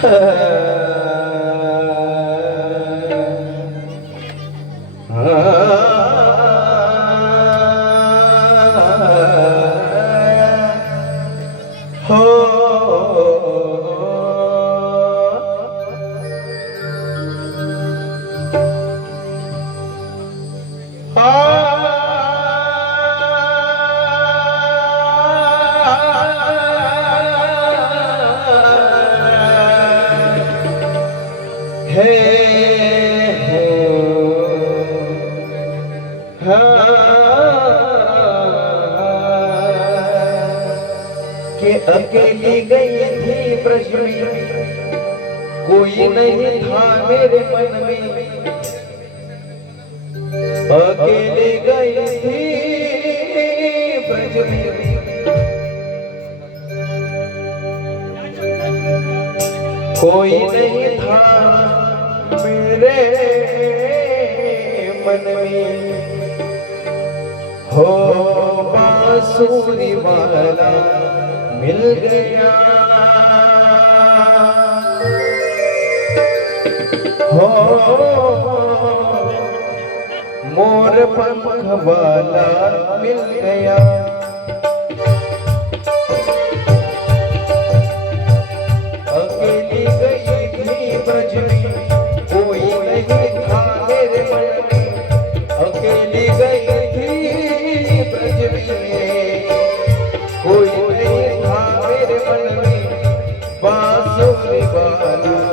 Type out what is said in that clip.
Ha कि अकेली गई थी ब्रज कोई नहीं था मेरे मन में। अकेली गई थी कोई नहीं था मेरे मन में हो बांसुरी वाला मिल गया। हो मोर पंख वाला मिल गया। કોઈ નહીં ભાવે મન બાંસુરી બાલા